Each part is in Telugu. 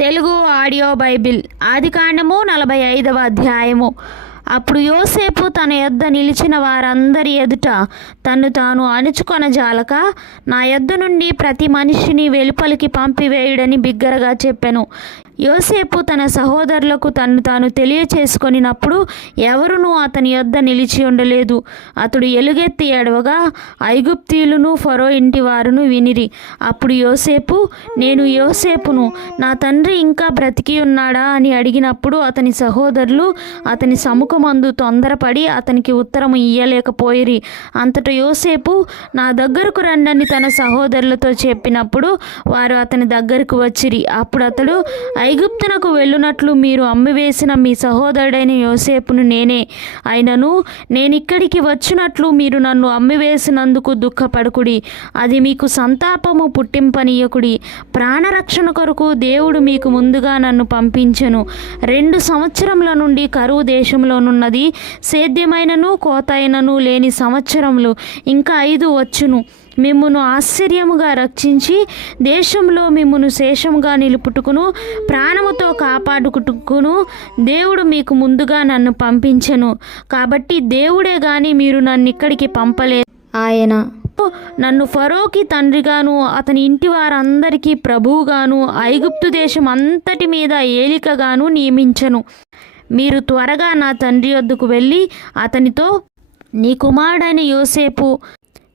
తెలుగు ఆడియో బైబిల్ ఆదికాండము నలభై ఐదవ అధ్యాయము. అప్పుడు యోసేపు తన యొద్ద నిలిచిన వారందరి ఎదుట తన్ను తాను అణుచుకొన జాలక నా యొద్ద నుండి ప్రతి మనిషిని వెలుపలికి పంపివేయుడని బిగ్గరగా చెప్పెను. యోసేపు తన సహోదరులకు తను తాను తెలియచేసుకొనినప్పుడు ఎవరునూ అతని యొద్ద నిలిచి ఉండలేదు. అతడు ఎలుగెత్తి ఎడవగా ఐగుప్తీయులను ఫరో ఇంటి వారును వినిరి. అప్పుడు యోసేపు నేను యోసేపును నా తండ్రి ఇంకా బ్రతికి ఉన్నాడా? అని అడిగినప్పుడు అతని సహోదరులు అతని సముఖమందు తొందరపడి అతనికి ఉత్తరం ఇయ్యలేకపోయిరి. అంతట యోసేపు నా దగ్గరకు రండని తన సహోదరులతో చెప్పినప్పుడు వారు అతని దగ్గరకు వచ్చిరి. అప్పుడు అతడు ఐగుప్తునకు వెళ్ళునట్లు మీరు అమ్మివేసిన మీ సహోదరుడైన యోసేపును నేనే. అయినను నేనిక్కడికి వచ్చినట్లు మీరు నన్ను అమ్మివేసినందుకు దుఃఖపడకుడి. అది మీకు సంతాపము పుట్టింపనీయకుడి. ప్రాణరక్షణ కొరకు దేవుడు మీకు ముందుగా నన్ను పంపించెను. రెండు సంవత్సరముల నుండి కరువు దేశంలోనున్నది. సేద్యమైనను కోతైనను లేని సంవత్సరములు ఇంకా ఐదు వచ్చును. మిమ్మును ఆశ్చర్యముగా రక్షించి దేశంలో మిమ్మును శేషముగా నిలుపుటకును ప్రాణముతో కాపాడుకుటుకును దేవుడు మీకు ముందుగా నన్ను పంపించను. కాబట్టి దేవుడే గాని మీరు నన్ను ఇక్కడికి పంపలేదు. ఆయన నన్ను ఫరోకి తండ్రిగాను అతని ఇంటి వారందరికీ ప్రభువుగాను ఐగుప్తు దేశం అంతటి మీద ఏలికగాను నియమించను. మీరు త్వరగా నా తండ్రి వద్దకు వెళ్ళి అతనితో నీ కుమారుడైన యోసేపు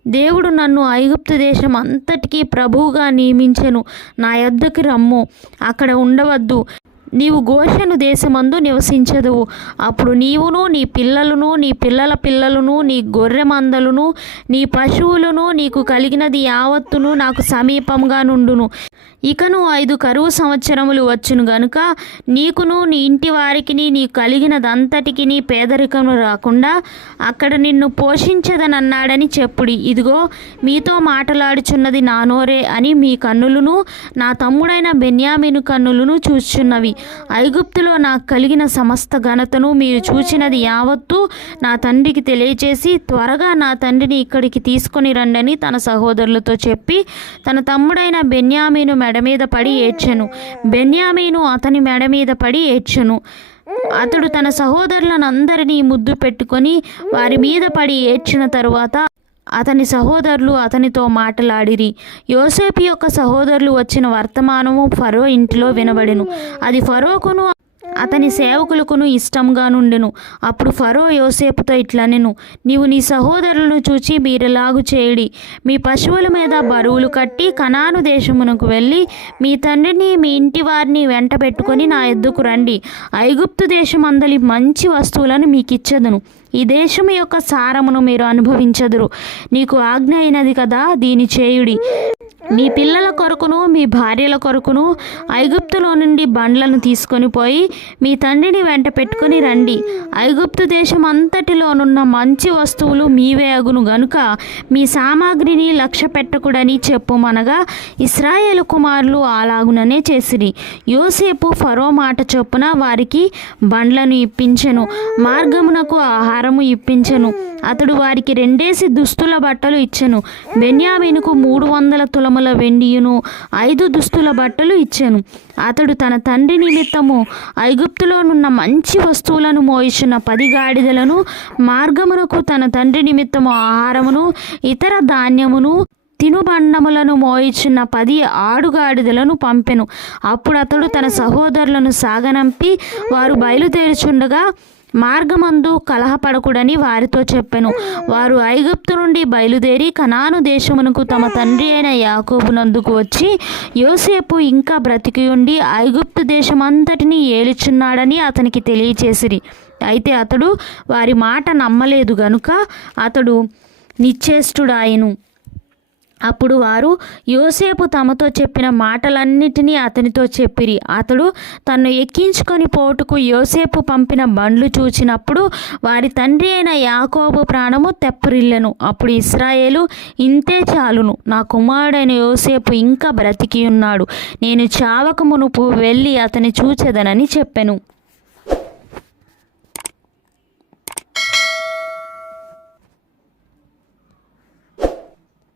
దేవుడు నన్ను ఐగుప్తు దేశం అంతటికీ ప్రభువుగా నియమించెను. నా యొద్దకు రమ్ము. అక్కడ ఉండవద్దు. నీవు గోషను దేశమందు నివసించదువు అప్పుడు నీవును నీ పిల్లలను నీ పిల్లల పిల్లలను నీ గొర్రె మందలను నీ పశువులను నీకు కలిగినది యావత్తును నాకు సమీపంగా నుండును. ఇకను ఐదు కరువు సంవత్సరములు వచ్చును గనుక నీకును నీ ఇంటి వారికిని నీ కలిగినదంతటికి నీ పేదరికము రాకుండా అక్కడ నిన్ను పోషించదనన్నాడని చెప్పుడి. ఇదిగో మీతో మాటలాడుచున్నది నా నోరే అని మీ కన్నులను నా తమ్ముడైన బెన్యామిను కన్నులను చూచున్నవి. ఐగుప్తులో నాకు కలిగిన సమస్త ఘనతను మీరు చూచినది యావత్తు నా తండ్రికి తెలియచేసి త్వరగా నా తండ్రిని ఇక్కడికి తీసుకొని రండని తన సహోదరులతో చెప్పి తన తమ్ముడైన బెన్యామీను మెడ మీద పడి ఏడ్చెను. బెన్యామీను అతని మెడ మీద పడి ఏడ్చెను. అతడు తన సహోదరులను అందరినీ ముద్దు పెట్టుకొని వారి మీద పడి ఏడ్చిన తరువాత అతని సహోదరులు అతనితో మాటలాడిరి. యోసేపు యొక్క సహోదరులు వచ్చిన వర్తమానము ఫరో ఇంటిలో వినబడెను. అది ఫరోకును అతని సేవకులకును ఇష్టంగా నుండెను. అప్పుడు ఫరో యోసేపుతో ఇట్లనెను నీవు నీ సహోదరులను చూచి మీరెలాగు చేయుడి? మీ పశువుల మీద బరువులు కట్టి కనాను దేశమునకు వెళ్ళి మీ తండ్రిని మీ ఇంటి వారిని వెంట పెట్టుకొని నా ఎద్దుకు రండి. ఐగుప్తు దేశం అందలి మంచి వస్తువులను మీకు ఇచ్చదును ఈ దేశం యొక్క సారమును మీరు అనుభవించదురు. నీకు ఆజ్ఞ అయినది కదా దీని చేయుడి. మీ పిల్లల కొరకును మీ భార్యల కొరకును ఐగుప్తులో నుండి బండ్లను తీసుకొని పోయి మీ తండ్రిని వెంట పెట్టుకొని రండి. ఐగుప్తు దేశం అంతటిలోనున్న మంచి వస్తువులు మీవే అగును గనుక మీ సామాగ్రిని లక్ష్య పెట్టకుడని చెప్పుమనగా ఇస్రాయేల్ కుమారులు అలాగుననే చేసిరి. యోసేపు ఫరో మాట చొప్పున వారికి బండ్లను ఇప్పించెను మార్గమునకు ఆహారము ఇప్పించెను. అతడు వారికి రెండేసి దుస్తుల బట్టలు ఇచ్చెను. బెన్యామీనుకు మూడు వందల తులం తులముల వెండియును ఐదు దుస్తుల బట్టలు ఇచ్చాను. అతడు తన తండ్రి నిమిత్తము ఐగుప్తులోనున్న మంచి వస్తువులను మోయిచున్న పది గాడిదలను మార్గమునకు తన తండ్రి నిమిత్తము ఆహారమును ఇతర ధాన్యమును తినుబండములను మోయిచున్న పది ఆడుగాడిదలను పంపెను. అప్పుడు అతడు తన సహోదరులను సాగనంపి వారు బయలుదేరుచుండగా మార్గమందు కలహపడకుడని వారితో చెప్పెను. వారు ఐగుప్తు నుండి బయలుదేరి కనాను దేశమునకు తమ తండ్రి అయిన యాకోబునందుకు వచ్చి యోసేపు ఇంకా బ్రతికి ఉండి ఐగుప్తు దేశమంతటిని ఏలుచున్నాడని అతనికి తెలియచేసిరి. అయితే అతడు వారి మాట నమ్మలేదు గనుక అతడు నిశ్చేష్టుడాయను. అప్పుడు వారు యోసేపు తమతో చెప్పిన మాటలన్నిటినీ అతనితో చెప్పిరి. అతడు తను ఎక్కించుకొని పోటుకు యోసేపు పంపిన బండ్లు చూచినప్పుడు వారి తండ్రి అయిన యాకోబు ప్రాణము తెప్పరిల్లెను. అప్పుడు ఇస్రాయేలు ఇంతే చాలును. నా కుమారుడైన యోసేపు ఇంకా బ్రతికి ఉన్నాడు. నేను చావక మునుపు వెళ్ళి అతని చూచెదనని చెప్పెను.